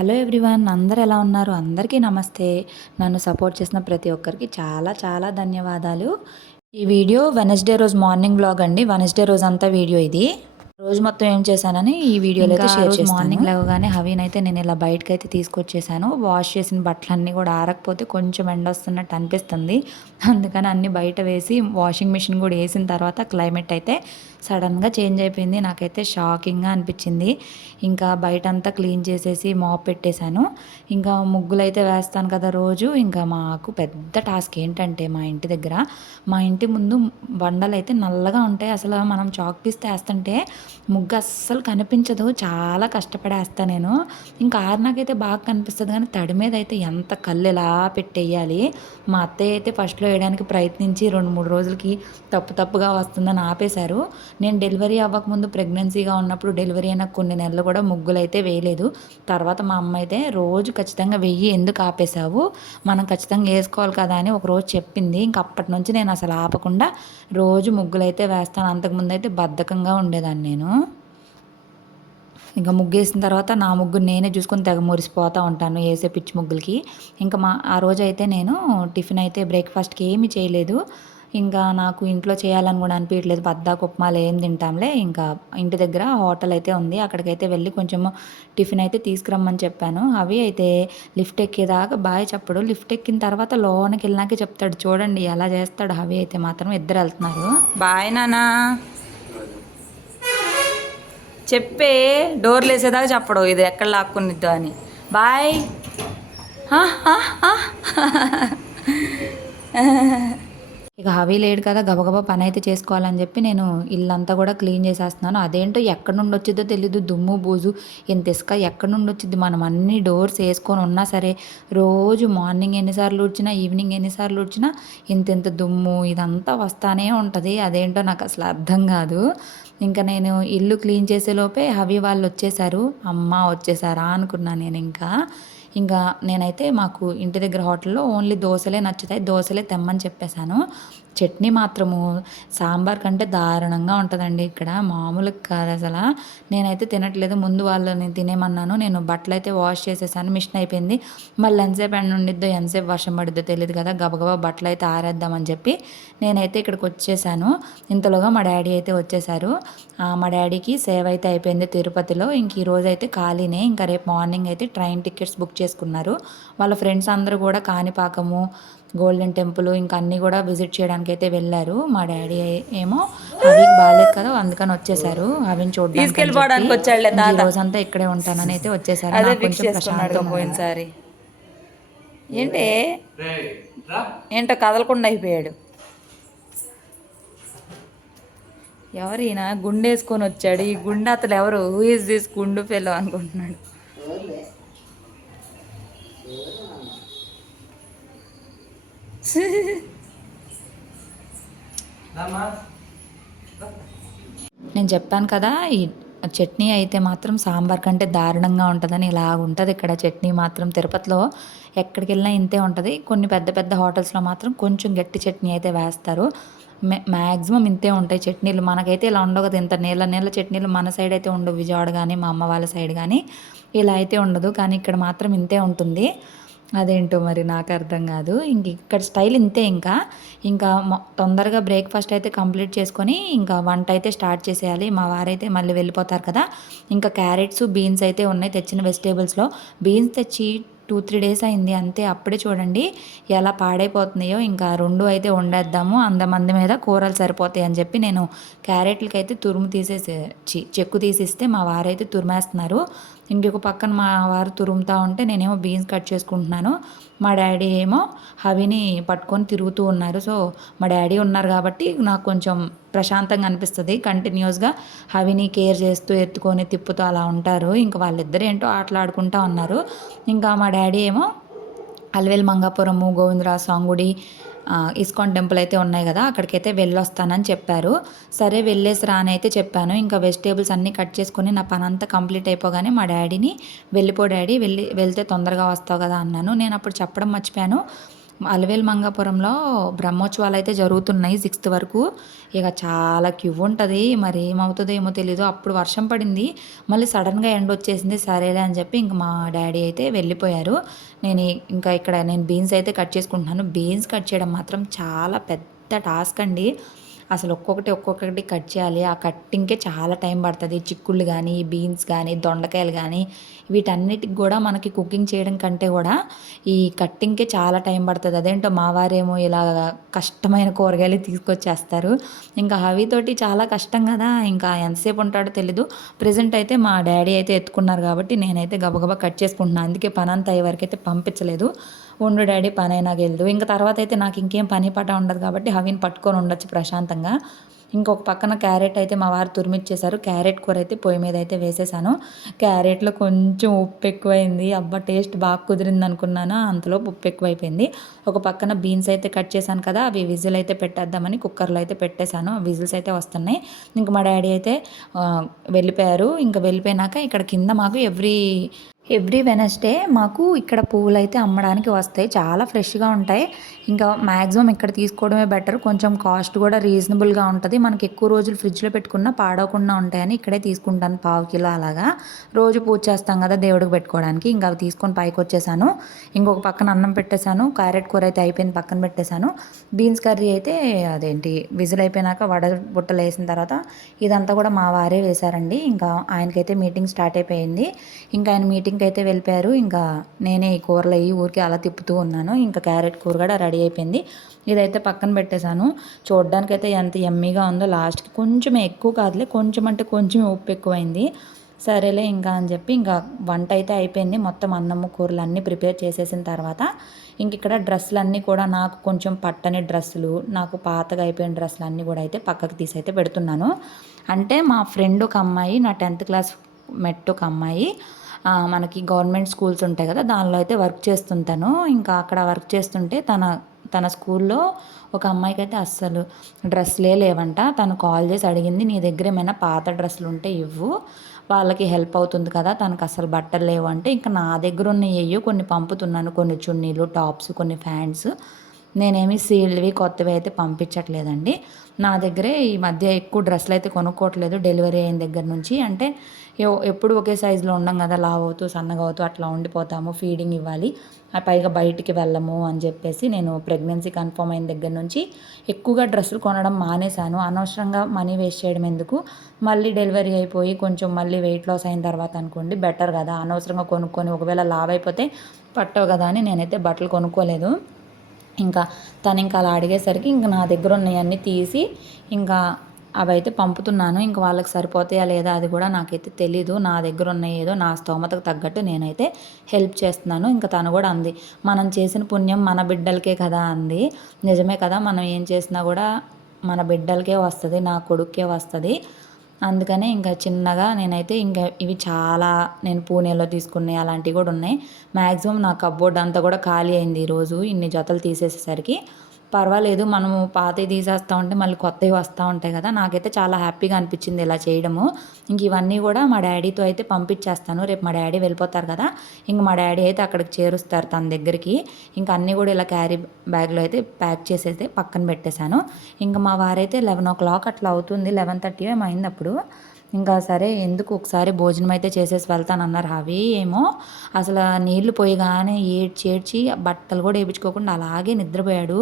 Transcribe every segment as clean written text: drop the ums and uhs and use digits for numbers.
Hello everyone, అందరు ఎలా ఉన్నారు? అందరికీ నమస్తే. నన్ను సపోర్ట్ చేసిన ప్రతి ఒక్కరికి చాలా చాలా ధన్యవాదాలు. ఈ వీడియో వెనస్డే రోజు మార్నింగ్ వ్లాగ్ అండి. వెనస్డే రోజు అంతా వీడియో ఇది. రోజు మొత్తం ఏం చేశానని ఈ వీడియోలో అయితే షేర్ చేస్తాను. మార్నింగ్ లేవగానే హవీనైతే నేను ఇలా బయటకైతే తీసుకొచ్చేసాను. వాష్ చేసిన బట్టలన్నీ కూడా ఆరకపోతే కొంచెం ఎండ వస్తున్నట్టు అనిపిస్తుంది. అందుకని అన్నీ బయట వేసి వాషింగ్ మిషన్ కూడా వేసిన తర్వాత క్లైమేట్ అయితే సడన్గా చేంజ్ అయిపోయింది. నాకైతే షాకింగ్గా అనిపించింది. ఇంకా బయటంతా క్లీన్ చేసేసి మాప్ పెట్టేశాను. ఇంకా ముగ్గులు అయితే వేస్తాను కదా రోజు. ఇంకా మాకు పెద్ద టాస్క్ ఏంటంటే మా ఇంటి ముందు బండలు అయితే నల్లగా ఉంటాయి. అసలు మనం చాక్ పీస్తే వేస్తుంటే ముగ్గు అస్సలు కనిపించదు. చాలా కష్టపడేస్తా నేను. ఇంకా ఆరినాకైతే బాగా కనిపిస్తుంది, కానీ తడి మీద అయితే ఎంత కళ్ళు ఎలా పెట్టేయాలి. మా అత్తయ్య అయితే ఫస్ట్లో వేయడానికి ప్రయత్నించి 2-3 రోజులకి తప్పుగా వస్తుందని ఆపేశారు. నేను డెలివరీ అవ్వకముందు ప్రెగ్నెన్సీగా ఉన్నప్పుడు డెలివరీ అయిన కొన్ని నెలలు కూడా ముగ్గులు అయితే వేయలేదు. తర్వాత మా అమ్మ అయితే రోజు ఖచ్చితంగా వెయ్యి, ఎందుకు ఆపేశావు, మనం ఖచ్చితంగా వేసుకోవాలి కదా అని ఒకరోజు చెప్పింది. ఇంక అప్పటి నుంచి నేను అసలు ఆపకుండా రోజు ముగ్గులు అయితే వేస్తాను. అంతకుముందు అయితే బద్ధకంగా ఉండేదాన్ని నేను. ఇంకా ముగ్గేసిన తర్వాత నా ముగ్గురు నేనే చూసుకొని తెగ మురిసిపోతూ ఉంటాను వేసే పిచ్చి ముగ్గులకి. ఇంకా ఆ రోజు అయితే నేను టిఫిన్ అయితే బ్రేక్ఫాస్ట్కి ఏమీ చేయలేదు. ఇంకా నాకు ఇంట్లో చేయాలని కూడా అనిపించలేదు. బద్దాకు ఉప్మాలు ఏం తింటాంలే, ఇంకా ఇంటి దగ్గర హోటల్ అయితే ఉంది, అక్కడికైతే వెళ్ళి కొంచెం టిఫిన్ అయితే తీసుకురమ్మని చెప్పాను. అవి అయితే లిఫ్ట్ ఎక్కేదాకా బాయ్ చెప్పడు. లిఫ్ట్ ఎక్కిన తర్వాత లోనకి వెళ్ళినాకే చెప్తాడు. చూడండి ఎలా చేస్తాడు. అవి అయితే మాత్రం ఇద్దరు వెళ్తున్నారు. బాయ్ నానా చెప్పే, డోర్లు వేసేదాకా చెప్పడు ఇది ఎక్కడ లాక్కునిద్దో అని. బాయ్. ఇక హవీ లేడు కదా, గబగబా పని అయితే చేసుకోవాలని చెప్పి నేను ఇల్లంతా కూడా క్లీన్ చేసేస్తున్నాను. అదేంటో ఎక్కడి నుండి వచ్చిందో తెలీదు, దుమ్ము బూజు ఇంత ఇసుక ఎక్కడి నుండి వచ్చింది. మనం అన్ని డోర్స్ వేసుకొని ఉన్నా సరే రోజు మార్నింగ్ ఎన్నిసార్లు ఊడ్చినా ఈవినింగ్ ఎన్నిసార్లు ఊడ్చినా ఇంత దుమ్ము ఇదంతా వస్తానే ఉంటుంది. అదేంటో నాకు అసలు అర్థం కాదు. ఇంకా నేను ఇల్లు క్లీన్ చేసేలోపే హవీ వాళ్ళు వచ్చేసారు. అమ్మ వచ్చేసారా అనుకున్నాను నేను. ఇంకా నేనైతే మాకు ఇంటి దగ్గర హోటల్లో ఓన్లీ దోశలే నచ్చుతాయి, దోశలే తెమ్మని చెప్పేశాను. చట్నీ మాత్రము సాంబార్ కంటే దారుణంగా ఉంటుందండి ఇక్కడ, మామూలుగా కాదు అసలు. నేనైతే తినట్లేదు. ముందు వాళ్ళని తినేమన్నాను. నేను బట్టలు అయితే వాష్ చేసేసాను, మిషన్ అయిపోయింది. మళ్ళీ ఎంతసేపు ఎండ ఉండిద్దో ఎంతసేపు వర్షం పడిద్దో తెలియదు కదా, గబగబా బట్టలు అయితే ఆరేద్దామని చెప్పి నేనైతే ఇక్కడికి వచ్చేసాను. ఇంతలోగా మా డాడీ అయితే వచ్చేసారు. మా డాడీకి సేవ్ అయితే అయిపోయింది తిరుపతిలో. ఇంక ఈరోజు అయితే ఖాళీనే. ఇంకా రేపు మార్నింగ్ అయితే ట్రైన్ టికెట్స్ బుక్ చేసుకున్నారు. వాళ్ళ ఫ్రెండ్స్ అందరూ కూడా కాణిపాకము, గోల్డెన్ టెంపుల్ ఇంకా అన్నీ కూడా విజిట్ చేయడానికి అయితే వెళ్ళారు. మా డాడీ ఏమో అవికి బాగాలేదు కదా, అందుకని వచ్చేసారు. అవిని చూడడానికి ఈ రోజంతా ఇక్కడే ఉంటానని అయితే వచ్చేసారు. నాకు కొంచెం ప్రశాంతంగా పోయినసారి ఏంటో కదలకుండా అయిపోయాడు. ఎవరైనా గుండేసుకొని వచ్చాడు. ఈ గుండె అతను ఎవరు? హూ ఇస్ దిస్ గుండు ఫెలో అనుకుంటున్నాడు. నేను చెప్పాను కదా, ఈ చట్నీ అయితే మాత్రం సాంబార్ కంటే దారుణంగా ఉంటుందని. ఇలా ఉంటుంది ఇక్కడ చట్నీ మాత్రం. తిరుపతిలో ఎక్కడికి వెళ్ళినా ఇంతే ఉంటుంది. కొన్ని పెద్ద పెద్ద హోటల్స్లో మాత్రం కొంచెం గట్టి చట్నీ అయితే వేస్తారు. మ్యాక్సిమం ఇంతే ఉంటాయి చట్నీలు. మనకైతే ఇలా ఉండవు కదా, ఇంత నీళ్ళ చట్నీలు మన సైడ్ అయితే ఉండవు. విజయవాడ కానీ మా అమ్మ వాళ్ళ సైడ్ కానీ ఇలా అయితే ఉండదు. కానీ ఇక్కడ మాత్రం ఇంతే ఉంటుంది. అదేంటో మరి నాకు అర్థం కాదు. ఇక్కడ స్టైల్ ఇంతే. ఇంకా తొందరగా బ్రేక్ఫాస్ట్ అయితే కంప్లీట్ చేసుకొని ఇంకా వంట అయితే స్టార్ట్ చేసేయాలి. మా వారైతే మళ్ళీ వెళ్ళిపోతారు కదా. ఇంకా క్యారెట్స్, బీన్స్ అయితే ఉన్నాయి తెచ్చిన వెజిటేబుల్స్లో. బీన్స్ తెచ్చి 2-3 డేస్ అయింది అంతే. అప్పుడే చూడండి ఎలా పాడైపోతున్నాయో. ఇంకా 2 అయితే వండేద్దాము, అంతమంది మీద కూరలు సరిపోతాయి అని చెప్పి నేను క్యారెట్లకి అయితే చెక్కు తీసిస్తే మా వారైతే తురిమేస్తున్నారు. ఇంకొక పక్కన మా వారు తురుముతూ ఉంటే నేనేమో బీన్స్ కట్ చేసుకుంటున్నాను. మా డాడీ ఏమో హవిని పట్టుకొని తిరుగుతూ ఉన్నారు. సో మా డాడీ ఉన్నారు కాబట్టి నాకు కొంచెం ప్రశాంతంగా అనిపిస్తుంది. కంటిన్యూస్గా హవిని కేర్ చేస్తూ ఎత్తుకొని తిప్పుతూ అలా ఉంటారు. ఇంకా వాళ్ళిద్దరు ఏంటో ఆటలాడుకుంటూ ఉన్నారు. ఇంకా మా డాడీ ఏమో అలివేలు మంగాపురము, గోవిందరాజ స్వామి గుడి, ఇస్కాన్ టెంపుల్ అయితే ఉన్నాయి కదా, అక్కడికైతే వెళ్ళొస్తానని చెప్పారు. సరే వెళ్ళేసి రాని అయితే చెప్పాను. ఇంకా వెజిటేబుల్స్ అన్నీ కట్ చేసుకొని నా పని అంతా కంప్లీట్ అయిపోగానే మా డాడీని వెళ్తే తొందరగా వస్తావు కదా అన్నాను. నేను అప్పుడు చెప్పడం మర్చిపోయాను. అలివేలు మంగాపురంలో బ్రహ్మోత్సవాలు అయితే జరుగుతున్నాయి 6th వరకు. ఇక చాలా క్యూ ఉంటుంది. మరి ఏమవుతుందో ఏమో తెలీదు. అప్పుడు వర్షం పడింది. మళ్ళీ సడన్గా ఎండ వచ్చేసింది. సరేలే అని చెప్పి ఇంక మా డాడీ అయితే వెళ్ళిపోయారు. నేను ఇంకా ఇక్కడ నేను బీన్స్ అయితే కట్ చేసుకుంటున్నాను. బీన్స్ కట్ చేయడం మాత్రం చాలా పెద్ద టాస్క్ అండి. అసలు ఒక్కొక్కటి కట్ చేయాలి. ఆ కట్టింగ్‌కే చాలా టైం పడతది. చిక్కుళ్ళు గానీ, బీన్స్ గానీ, దొండకాయలు గానీ వీటన్నిటికి గూడా మనకి కుకింగ్ చేయడం కంటే గూడా ఈ కట్టింగ్‌కే చాలా టైం పడతది. అదేంటో మా వారేమో ఇలా కష్టమైన కూరగాయలు తీసుకొచ్చేస్తారు. ఇంకా అవితోటి చాలా కష్టం గదా! ఇంకా ఎంతసేపు ఉంటాడో తెలీదు. ప్రెజెంట్ అయితే మా డ్యాడీ అయితే ఎత్తుకున్నారు గాబట్టి నేనైతే గబగబా కట్ చేసుకుంటున్నా. అందుకే పనంతా అయ్యేవరకైతే పంపించలేదు. ఉండు డ్యాడీ పనైనాక వెళ్దువు. ఇంక తర్వాతయితే నాకు ఇంకేం పని పాట ఉండదు కాబట్టి హవిని పట్టుకొని ఉండొచ్చు ప్రశాంతంగా. ఇంకొక పక్కన క్యారెట్ అయితే మా వారు తురిమిచ్చేశారు. క్యారెట్ కూర అయితే పొయ్యి మీద అయితే వేసేసాను. క్యారెట్‌లో కొంచెం ఉప్పు ఎక్కువైంది. అబ్బా! టేస్ట్ బాగా కుదిరిందనుకున్నాను. అంతలోపు ఉప్పు ఎక్కువైపోయింది. ఒక పక్కన బీన్స్ అయితే కట్ చేశాను కదా! అవి విజిల్ అయితే పెట్టేద్దామని కుక్కర్‌లో అయితే పెట్టేశాను. విజిల్స్ అయితే వస్తున్నాయి. ఇంక మా డ్యాడీ అయితే వెళ్ళిపోయారు. ఇంక వెళ్ళిపోయినాక ఇక్కడ కింద మాకు ఎవ్రీ వెనస్డే మాకు ఇక్కడ పువ్వులైతే అమ్మడానికి వస్తాయి. చాలా ఫ్రెష్‌గా ఉంటాయి. ఇంకా మ్యాక్సిమం ఇక్కడ తీసుకోవడమే బెటర్. కొంచెం కాస్ట్ కూడా రీజనబుల్‌గా ఉంటది. మనకి ఎక్కువ రోజులు ఫ్రిడ్జ్‌లో పెట్టుకున్నా పాడవకుండా ఉంటాయని ఇక్కడే తీసుకుంటాను పావు కిలో అలాగా. రోజు పూజ చేస్తాం కదా దేవుడికి పెట్టుకోవడానికి. ఇంకా అవి తీసుకొని పైకొచ్చేసాను. ఇంకొక పక్కన అన్నం పెట్టేశాను. క్యారెట్ కూర అయితే అయిపోయింది పక్కన పెట్టేశాను. బీన్స్ కర్రీ అయితే విజిల్ అయిపోయినాక బుట్టలో వేసిన తర్వాత ఇదంతా కూడా మా వారే వేశారండి. ఇంకా ఆయనకైతే మీటింగ్ స్టార్ట్ అయిపోయింది. ఇంకా ఆయన మీటింగ్‌కి అయితే వెళ్ళిపోయారు. ఇంకా నేనే ఈ కూరలు ఊరికే అలా తిప్పుతూ ఉన్నాను. ఇంకా క్యారెట్ కూర కూడా రెడీ అయిపోయింది. ఇదైతే పక్కన పెట్టేశాను. చూడడానికైతే ఎంత యమ్మీగా ఉందో. లాస్ట్‌కి కొంచెం ఎక్కువ కాదులే, కొంచెం అంటే కొంచెం ఉప్పు ఎక్కువైంది. సరేలే ఇంకా అని చెప్పి ఇంకా వంట అయితే అయిపోయింది. మొత్తం అన్నము కూరలు అన్నీ ప్రిపేర్ చేసేసిన తర్వాత ఇంక ఇక్కడ డ్రెస్సులన్నీ కూడా నాకు కొంచెం పట్టని డ్రెస్సులు, నాకు పాతగా అయిపోయిన డ్రెస్సులు అన్నీ కూడా అయితే పక్కకు తీసి అయితే పెడుతున్నాను. అంటే మా ఫ్రెండ్ ఒక అమ్మాయి, నా 10th క్లాస్ మెట్ ఒక అమ్మాయి మనకి గవర్నమెంట్ స్కూల్స్ ఉంటాయి కదా, దానిలో అయితే వర్క్ చేస్తుంటాను. ఇంకా అక్కడ వర్క్ చేస్తుంటే తన స్కూల్లో ఒక అమ్మాయికి అయితే అస్సలు డ్రెస్సులే లేవంట. తను కాల్ చేసి అడిగింది, నీ దగ్గర ఏమైనా పాత డ్రెస్సులు ఉంటే ఇవ్వు, వాళ్ళకి హెల్ప్ అవుతుంది కదా, తనకు అసలు బట్టలు లేవు అంటే ఇంకా నా దగ్గర ఉన్న కొన్ని పంపుతున్నాను. కొన్ని చున్నీలు, టాప్స్, కొన్ని ప్యాంట్స్. నేనేమి సీల్డ్వి కొత్తవి అయితే పంపించట్లేదండి. నా దగ్గరే ఈ మధ్య ఎక్కువ డ్రెస్సులు అయితే కొనుక్కోవట్లేదు డెలివరీ అయిన దగ్గర నుంచి. అంటే ఎప్పుడు ఒకే సైజులో ఉండం కదా, లావు అవుతూ సన్నగా అవుతూ అట్లా ఉండిపోతాము. ఫీడింగ్ ఇవ్వాలి, పైగా బయటికి వెళ్ళము అని చెప్పేసి నేను ప్రెగ్నెన్సీ కన్ఫర్మ్ అయిన దగ్గర నుంచి ఎక్కువగా డ్రెస్సులు కొనడం మానేశాను. అనవసరంగా మనీ వేస్ట్ చేయడం ఎందుకు, మళ్ళీ డెలివరీ అయిపోయి కొంచెం మళ్ళీ వెయిట్ లాస్ అయిన తర్వాత అనుకోండి బెటర్ కదా. అనవసరంగా కొనుక్కొని ఒకవేళ లావ్ అయిపోతే పట్టవు కదా అని నేనైతే బట్టలు కొనుక్కోలేదు. ఇంకా తను ఇంకా అలా అడిగేసరికి ఇంక నా దగ్గర ఉన్నవన్నీ తీసి ఇంకా అవైతే పంపుతున్నాను. ఇంక వాళ్ళకి సరిపోతాయా లేదా అది కూడా నాకైతే తెలీదు. నా దగ్గర ఉన్న ఏదో నా స్తోమతకు తగ్గట్టు నేనైతే హెల్ప్ చేస్తున్నాను. ఇంకా తను కూడా అంది, మనం చేసిన పుణ్యం మన బిడ్డలకే కదా అంది. నిజమే కదా, మనం ఏం చేసినా కూడా మన బిడ్డలకే వస్తుంది, నా కొడుక్కే వస్తుంది. అందుకనే ఇంకా చిన్నగా నేనైతే ఇంకా ఇవి చాలా నేను పూణేలో తీసుకున్నాయి అలాంటివి కూడా ఉన్నాయి. మ్యాక్సిమం నా కప్బోర్డ్ అంతా కూడా ఖాళీ అయింది ఈరోజు ఇన్ని జతలు తీసేసేసరికి. పర్వాలేదు, మనము పాతవి తీసేస్తూ ఉంటే మళ్ళీ కొత్తవి వస్తూ ఉంటాయి కదా. నాకైతే చాలా హ్యాపీగా అనిపించింది ఇలా చేయడము. ఇంక ఇవన్నీ కూడా మా డాడీతో అయితే పంపించేస్తాను. రేపు మా డాడీ వెళ్ళిపోతారు కదా, ఇంక మా డాడీ అయితే అక్కడికి చేరుస్తారు తన దగ్గరికి. ఇంకా అన్నీ కూడా ఇలా క్యారీ బ్యాగ్లో అయితే ప్యాక్ చేసి అయితే పక్కన పెట్టేశాను. ఇంకా మా వారైతే 11 అట్లా అవుతుంది, 11:30 ఏమో అయింది అప్పుడు. ఇంకా సరే ఎందుకు ఒకసారి భోజనం అయితే చేసేసి వెళ్తానన్నారు. అవి ఏమో అసలు నీళ్లు పోయగానే ఏడ్చి బట్టలు కూడా వేయించుకోకుండా అలాగే నిద్రపోయాడు.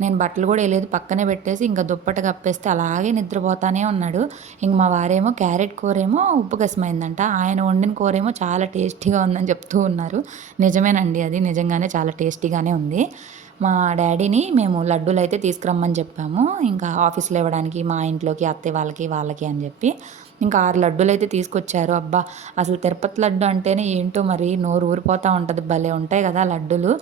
నేను బట్టలు కూడా వేయలేదు, పక్కనే పెట్టేసి ఇంకా దుప్పట కప్పేస్తే అలాగే నిద్రపోతానే ఉన్నాడు. ఇంక మా వారేమో క్యారెట్ కూరేమో ఉప్పు కసమైందంట, ఆయన వండిన కూరేమో చాలా టేస్టీగా ఉందని చెప్తూ ఉన్నారు. నిజమేనండి, అది నిజంగానే చాలా టేస్టీగానే ఉంది. మా డాడీని మేము లడ్డూలు అయితే తీసుకురమ్మని చెప్పాము, ఇంకా ఆఫీస్లో ఇవ్వడానికి మా ఇంట్లోకి అత్తయ్య వాళ్ళకి అని చెప్పి. ఇంకా 6 లడ్డూలు అయితే తీసుకొచ్చారు. అబ్బా, అసలు తిరుపతి లడ్డు అంటేనే ఏంటో మరి నోరు ఊరిపోతూ ఉంటుంది. భలే ఉంటాయి కదా లడ్డూలు,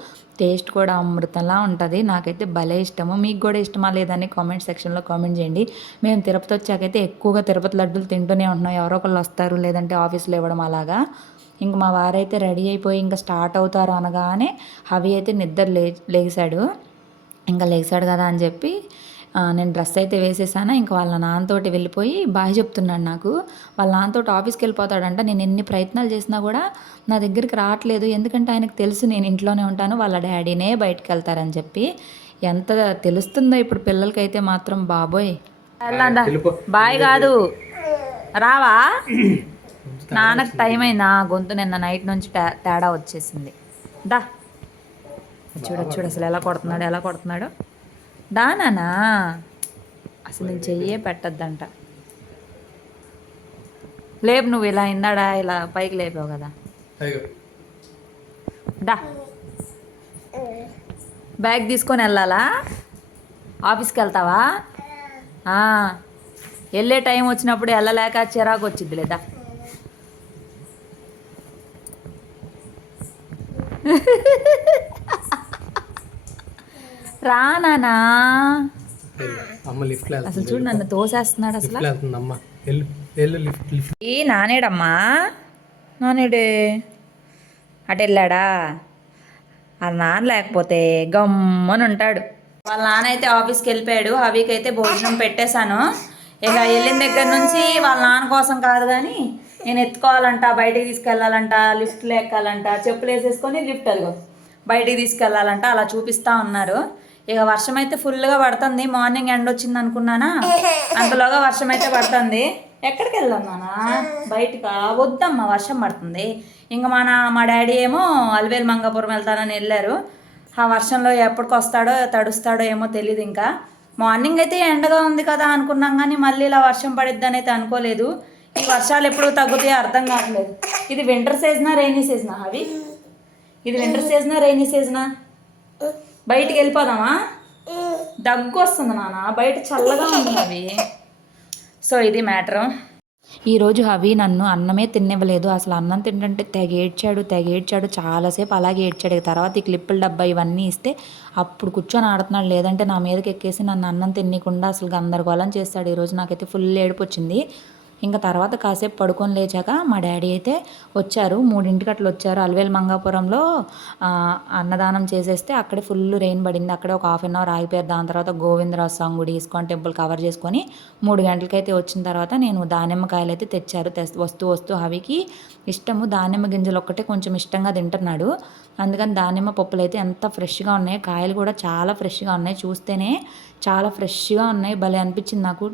టేస్ట్ కూడా అమృతంలా ఉంటుంది. నాకైతే భలే ఇష్టము. మీకు కూడా ఇష్టమా లేదని కామెంట్ సెక్షన్లో కామెంట్ చేయండి. మేము తిరుపతి వచ్చాకైతే ఎక్కువగా తిరుపతి లడ్డూలు తింటూనే ఉంటున్నాం. ఎవరో ఒకళ్ళు వస్తారు, లేదంటే ఆఫీస్లో ఇవ్వడం అలాగా. ఇంక మా వారైతే రెడీ అయిపోయి ఇంకా స్టార్ట్ అవుతారు అనగానే హవి అయితే నిద్ర లేచాడు. ఇంకా లేచాడు కదా అని చెప్పి నేను డ్రెస్ అయితే వేసేసాను. ఇంకా వాళ్ళ నాన్నతోటి వెళ్ళిపోయి బాయ్ చెప్తున్నాడు నాకు. వాళ్ళ నాన్నతోటి ఆఫీస్కి వెళ్ళిపోతాడంట. నేను ఎన్ని ప్రయత్నాలు చేసినా కూడా నా దగ్గరికి రావట్లేదు. ఎందుకంటే ఆయనకు తెలుసు నేను ఇంట్లోనే ఉంటాను, వాళ్ళ డాడీనే బయటకు వెళ్తారని చెప్పి. ఎంత తెలుస్తుందో ఇప్పుడు పిల్లలకైతే మాత్రం బాబోయ్. బాయ్ కాదు, రావా? నాన్నకు టైం అయిందా? గొంతు నిన్న నైట్ నుంచి తేడా వచ్చేసింది. దా చూడు అసలు ఎలా కొడుతున్నాడు. దా నానా, అసలు నేను చెయ్యే పెట్టద్దంట. లేపు, నువ్వు ఇలా ఇందాడా ఇలా పైకి లేపావు కదా. దా, బ్యాగ్ తీసుకొని వెళ్ళాలా? ఆఫీస్కి వెళ్తావా? వెళ్ళే టైం వచ్చినప్పుడు వెళ్ళలేక చిరాకు వచ్చిద్ది లేదా? రా నానా. అసలు చూడు నన్ను తోసేస్తున్నాడు అసలు. ఈ నానేడమ్మా, నానేడే అటు వెళ్ళాడా? వాళ్ళ నాన్న లేకపోతే గమ్మని ఉంటాడు. వాళ్ళ నాన్న అయితే ఆఫీస్కి వెళ్ళిపోయాడు. హవీకి అయితే భోజనం పెట్టేశాను. ఇక వెళ్ళిన దగ్గర నుంచి వాళ్ళ నాన్న కోసం కాదు కానీ నేను ఎత్తుకోవాలంట, బయటికి తీసుకెళ్ళాలంట, లిఫ్ట్లో ఎక్కాలంట, చెప్పులు వేసేసుకొని లిఫ్ట్ అదిగో బయటికి తీసుకెళ్ళాలంట, అలా చూపిస్తూ ఉన్నారు. ఇక వర్షం అయితే ఫుల్గా పడుతుంది. మార్నింగ్ ఎండ వచ్చింది అనుకున్నానా, అంతలోగా వర్షం అయితే పడుతుంది. ఎక్కడికి వెళ్దాం నాన్న? బయటకా? వద్దమ్మా, వర్షం పడుతుంది. ఇంకా మా డాడీ ఏమో అలివేలు మంగాపురం వెళ్తానని వెళ్ళారు. ఆ వర్షంలో ఎప్పటికి వస్తాడో తడుస్తాడో ఏమో తెలియదు. ఇంకా మార్నింగ్ అయితే ఎండగా ఉంది కదా అనుకున్నాం, కానీ మళ్ళీ ఇలా వర్షం పడిద్దని అయితే అనుకోలేదు. ఈ వర్షాలు ఎప్పుడు తగ్గుతాయో అర్థం కావట్లేదు. ఇది వింటర్ సీజనా రైనీ సీజనా? అవి ఇది వింటర్ సీజనా రైనీ సీజనా? బయటికి వెళ్ళిపోదామా? దగ్గు వస్తుంది నాన్న, బయట చల్లగా ఉంది అవి. సో ఇది మ్యాటరు. ఈరోజు హవి నన్ను అన్నమే తినివ్వలేదు. అసలు అన్నం తింటుంటే తెగేడ్చాడు చాలాసేపు అలాగే ఏడ్చాడు. తర్వాత ఈ క్లిప్పుల డబ్బా ఇవన్నీ ఇస్తే అప్పుడు కూర్చొని ఆడుతున్నాడు. లేదంటే నా మీదకి ఎక్కేసి నన్ను అన్నం తినకుండా అసలు గందరగోళం చేస్తాడు. ఈరోజు నాకైతే ఫుల్ ఏడుపు వచ్చింది. ఇంకా తర్వాత కాసేపు పడుకొని లేచాక మా డాడీ అయితే వచ్చారు. 3 అట్లా వచ్చారు. అలివేలు మంగాపురంలో అన్నదానం చేసేస్తే అక్కడే ఫుల్ రెయిన్ పడింది. అక్కడే ఒక 1/2 అవర్ ఆగిపోయారు. దాని తర్వాత గోవిందరాజ స్వామి గుడి, ఇస్కాన్ టెంపుల్ కవర్ చేసుకొని 3 గంటలకైతే వచ్చిన తర్వాత నేను దానిమ్మకాయలు అయితే తెచ్చారు. వస్తూ హవికి ఇష్టము. దానిమ్మ గింజలు ఒక్కటే కొంచెం ఇష్టంగా తింటున్నాడు. అందుకని దానిమ్మ పప్పులు అయితే ఎంత ఫ్రెష్గా ఉన్నాయి. కాయలు కూడా చాలా ఫ్రెష్గా ఉన్నాయి. చూస్తేనే చాలా ఫ్రెష్గా ఉన్నాయి. భలే అనిపించింది నాకు.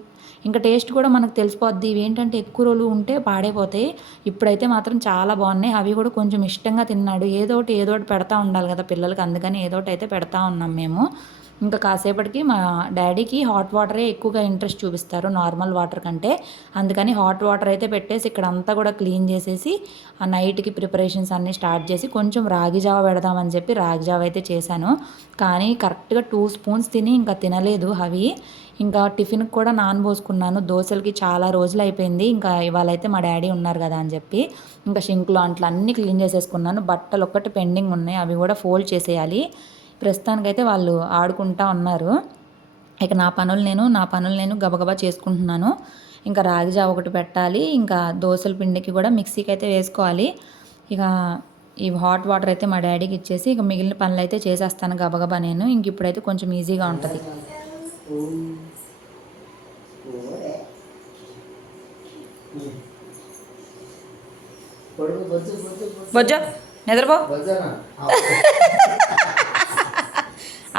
ఇంకా టేస్ట్ కూడా మనకు తెలిసిపోద్ది. ఇవి ఏంటంటే ఎక్కువ రోజులు ఉంటే పాడైపోతాయి. ఇప్పుడైతే మాత్రం చాలా బాగున్నాయి. అవి కూడా కొంచెం ఇష్టంగా తిన్నాడు. ఏదో ఒకటి పెడతా ఉండాలి కదా పిల్లలకి, అందుకని ఏదో ఒకటి అయితే పెడతా ఉన్నాం మేము. ఇంకా కాసేపటికి మా డాడీకి హాట్ వాటరే ఎక్కువగా ఇంట్రెస్ట్ చూపిస్తారు నార్మల్ వాటర్ కంటే. అందుకని హాట్ వాటర్ అయితే పెట్టేసి ఇక్కడ అంతా కూడా క్లీన్ చేసేసి ఆ నైట్కి ప్రిపరేషన్స్ అన్నీ స్టార్ట్ చేసి కొంచెం రాగి జావ పెడదామని చెప్పి రాగి జావ అయితే చేశాను. కానీ కరెక్ట్గా 2 స్పూన్స్ తిని ఇంకా తినలేదు అవి. ఇంకా టిఫిన్కి కూడా నానబోసుకున్నాను. దోశలకి చాలా రోజులు అయిపోయింది. ఇంకా ఇవాళ అయితే మా డాడీ ఉన్నారు కదా అని చెప్పి ఇంకా షింక్లో అంట్లో అన్నీ క్లీన్ చేసేసుకున్నాను. బట్టలు ఒక్కటి పెండింగ్ ఉన్నాయి, అవి కూడా ఫోల్డ్ చేసేయాలి. ప్రస్తుతానికైతే వాళ్ళు ఆడుకుంటా ఉన్నారు. ఇక నా పనులు నేను గబగబా చేసుకుంటున్నాను. ఇంకా రాగి జావ ఒకటి పెట్టాలి. ఇంకా దోశల పిండికి కూడా మిక్సీకి అయితే వేసుకోవాలి. ఇక ఈ హాట్ వాటర్ అయితే మా డాడీకి ఇచ్చేసి ఇక మిగిలిన పనులు అయితే చేసేస్తాను గబగబా నేను. ఇంక ఇప్పుడైతే కొంచెం ఈజీగా ఉంటుంది. బొజ్జో నిద్రపో.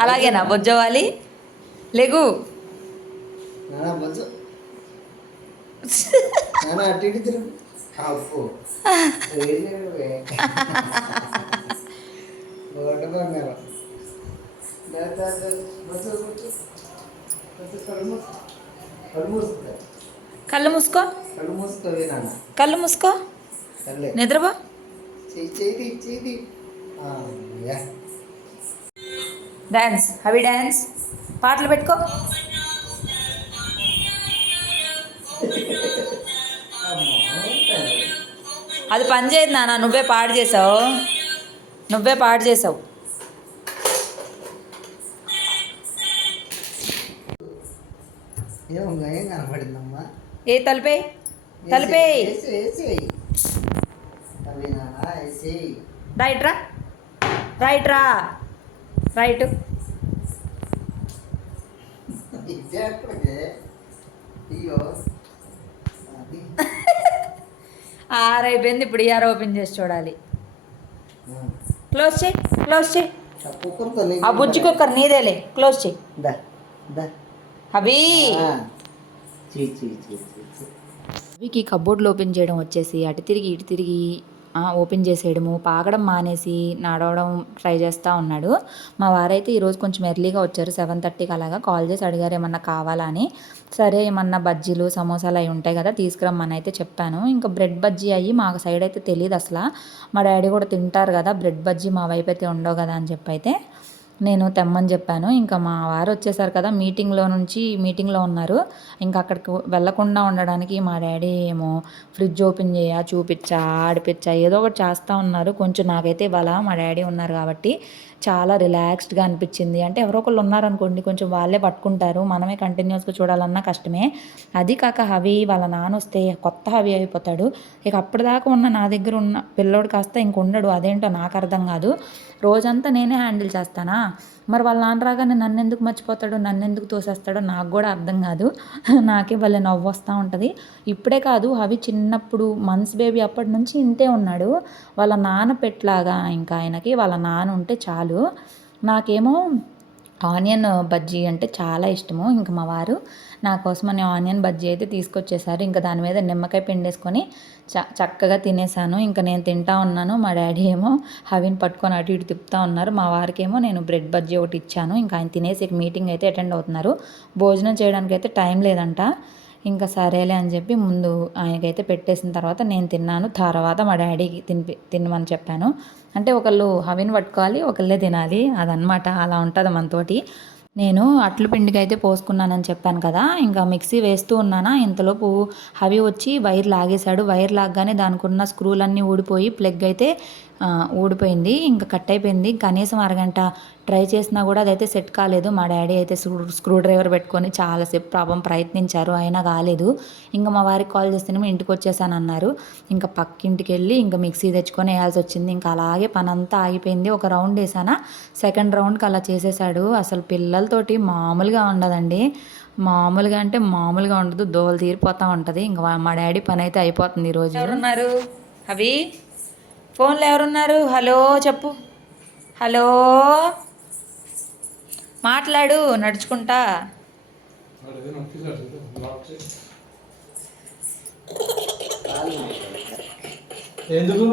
అలాగేనా బొజ్జోవాలి? లేగు. కళ్ళు మూసుకో, కళ్ళు మూసుకో, నిద్రపో. డ్యాన్స్, అవి డ్యాన్స్ పాటలు పెట్టుకో. అది పని చేయదు నాన్న, నువ్వే పాడు చేసావు. ఏ తలిపే రైట్ అయిపోయింది. ఇప్పుడు ఇయర్ ఓపెన్ చేసి చూడాలి. క్లోజ్ చేయి, క్లోజ్ చేయి. ఆ బుజ్జి కుక్కర్ నీదేలే, క్లోజ్ చేయి. అవి అవికి కబోర్డ్లు ఓపెన్ చేయడం వచ్చేసి అటు తిరిగి ఇటు తిరిగి ఓపెన్ చేసేయడము, పాకడం మానేసి నడవడం ట్రై చేస్తూ ఉన్నాడు. మా వారైతే ఈరోజు కొంచెం ఎర్లీగా వచ్చారు, 7:30కి అలాగా. కాల్ చేసి అడిగారు ఏమన్నా కావాలా అని. సరే ఏమన్నా బజ్జీలు సమోసాలు అవి ఉంటాయి కదా తీసుకురమ్మని అయితే చెప్పాను. ఇంకా బ్రెడ్ బజ్జీ అయ్యి మా సైడ్ అయితే తెలియదు అసలు. మా డాడీ కూడా తింటారు కదా బ్రెడ్ బజ్జీ, మా వైపు అయితే ఉండవు కదా అని చెప్పి అయితే నేను తెమ్మని చెప్పాను. ఇంకా మా వారు వచ్చేసారు కదా, మీటింగ్లో ఉన్నారు. ఇంకా అక్కడికి వెళ్ళకుండా ఉండడానికి మా డాడీ ఏమో ఫ్రిడ్జ్ ఓపెన్ చూపించా ఆడిపించా ఏదో ఒకటి చేస్తూ ఉన్నారు. కొంచెం నాకైతే ఇవాళ మా డాడీ ఉన్నారు కాబట్టి చాలా రిలాక్స్డ్గా అనిపించింది. అంటే ఎవరో ఒకళ్ళు ఉన్నారనుకోండి కొంచెం వాళ్ళే పట్టుకుంటారు, మనమే కంటిన్యూస్గా చూడాలన్నా కష్టమే. అది కాక హవి వాళ్ళ నాన్న వస్తే కొత్త హవి అయిపోతాడు. ఇక అప్పటిదాకా ఉన్న నా దగ్గర ఉన్న పిల్లోడు కాస్త ఇంక ఉండడు. అదేంటో నాకు అర్థం కాదు. రోజంతా నేనే హ్యాండిల్ చేస్తానా, మరి వాళ్ళ నాన్న రాగానే నన్ను ఎందుకు మర్చిపోతాడు, నన్ను ఎందుకు తోసేస్తాడో నాకు కూడా అర్థం కాదు. నాకే భలే నవ్వు వస్తూ ఉంటుంది. ఇప్పుడే కాదు, అవి చిన్నప్పుడు మంత్స్ బేబీ అప్పటి నుంచి ఇంతే ఉన్నాడు. వాళ్ళ నాన్న పెట్లాగా ఇంకా ఆయనకి వాళ్ళ నాన్న ఉంటే చాలు. నాకేమో ఆనియన్ బజ్జీ అంటే చాలా ఇష్టము. ఇంకా మా వారు నా కోసమని ఆనియన్ బజ్జీ అయితే తీసుకొచ్చేసారు. ఇంకా దాని మీద నిమ్మకాయ పిండేసుకొని చక్కగా తినేసాను. ఇంకా నేను తింటా ఉన్నాను. మా డాడీ ఏమో హవిని పట్టుకొని అటు ఇటు తిప్పుతూ ఉన్నారు. మా వారికి ఏమో నేను బ్రెడ్ బజ్జీ ఒకటి ఇచ్చాను. ఇంకా ఆయన తినేసి మీటింగ్ అయితే అటెండ్ అవుతున్నారు. భోజనం చేయడానికి అయితే టైం లేదంట. ఇంకా సరేలే అని చెప్పి ముందు ఆయనకైతే పెట్టేసిన తర్వాత నేను తిన్నాను. తర్వాత మా డాడీకి తినమని చెప్పాను. అంటే ఒకళ్ళు హవిని పట్టుకోవాలి, ఒకళ్ళే తినాలి, అదనమాట. అలా ఉంటుంది మనతోటి. నేను అట్ల పిండికి అయితే పోసుకున్నానని చెప్పాను కదా, ఇంకా మిక్సీ వేస్తూ ఉన్నానా, ఇంతలోపు హవి వచ్చి వైర్ లాగేశాడు. వైర్ లాగ్గానే దానికి ఉన్న స్క్రూలన్నీ ఊడిపోయి ప్లగ్ అయితే ఊడిపోయింది. ఇంకా కట్ అయిపోయింది. కనీసం అరగంట ట్రై చేసినా కూడా అదైతే సెట్ కాలేదు. మా డాడీ అయితే స్క్రూ డ్రైవర్ పెట్టుకొని చాలాసేపు పాపం ప్రయత్నించారు, అయినా కాలేదు. ఇంకా మా వారికి కాల్ చేస్తేనేమో ఇంటికి వచ్చేసాను అన్నారు. ఇంకా పక్కింటికి వెళ్ళి ఇంకా మిక్సీ తెచ్చుకొని వేయాల్సి వచ్చింది. ఇంకా అలాగే పని అంతా ఆగిపోయింది. ఒక రౌండ్ వేసానా, సెకండ్ రౌండ్కి అలా చేసేసాడు. అసలు పిల్లలతోటి మామూలుగా ఉండదండి. మామూలుగా అంటే మామూలుగా ఉండదు, దోవలు తీరిపోతూ ఉంటుంది. ఇంకా మా డాడీ పని అయితే అయిపోతుంది ఈరోజు. ఎవరున్నారు అవి? ఫోన్లో ఎవరున్నారు? హలో చెప్పు, హలో మాట్లాడు నడుచుకుంటా. ఎందుకు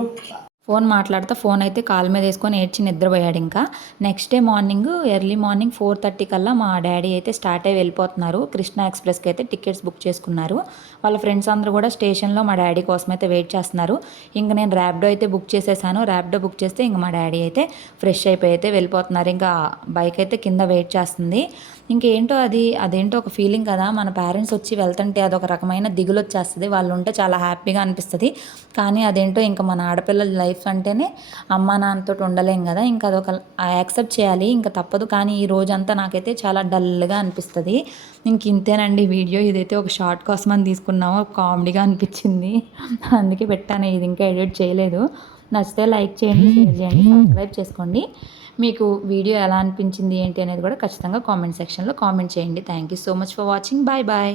ఫోన్ మాట్లాడుతూ ఫోన్ అయితే కాలు మీద వేసుకొని ఏడ్చి నిద్రపోయాడు. ఇంకా next day morning early morning 4:30 కల్లా మా డాడీ అయితే స్టార్ట్ అయ్యి వెళ్ళిపోతున్నారు. కృష్ణ ఎక్స్ప్రెస్కి అయితే టికెట్స్ బుక్ చేసుకున్నారు. వాళ్ళ ఫ్రెండ్స్ అందరూ కూడా స్టేషన్లో మా డాడీ కోసం అయితే వెయిట్ చేస్తున్నారు. ఇంక నేను ర్యాపిడో అయితే బుక్ చేసేసాను. ర్యాపిడో బుక్ చేస్తే ఇంక మా డాడీ అయితే ఫ్రెష్ అయిపోయి అయితే వెళ్ళిపోతున్నారు. ఇంకా బైక్ అయితే కింద వెయిట్ చేస్తుంది. ఇంకేంటో అదేంటో ఒక ఫీలింగ్ కదా, మన పేరెంట్స్ వచ్చి వెళ్తుంటే అదొక రకమైన దిగులు వచ్చేస్తుంది. వాళ్ళు ఉంటే చాలా హ్యాపీగా అనిపిస్తుంది. కానీ అదేంటో ఇంకా మన ఆడపిల్లల లైఫ్ అంటేనే అమ్మా నాన్నతో ఉండలేం కదా, ఇంకా అదొక యాక్సెప్ట్ చేయాలి, ఇంకా తప్పదు. కానీ ఈ రోజంతా నాకైతే చాలా డల్గా అనిపిస్తుంది. ఇంక ఇంతేనండి వీడియో. ఇదైతే ఒక షార్ట్ కోసం అని తీసుకున్నాము, కామెడీగా అనిపించింది అందుకే పెట్టాను. ఇది ఇంకా ఎడిట్ చేయలేదు. నచ్చితే లైక్ చేయండి, షేర్ చేయండి, సబ్స్క్రైబ్ చేసుకోండి. మీకు వీడియో ఎలా అనిపించింది ఏంటి అనేది కూడా ఖచ్చితంగా కామెంట్ సెక్షన్లో కామెంట్ చేయండి. Thank you so much for watching. Bye bye.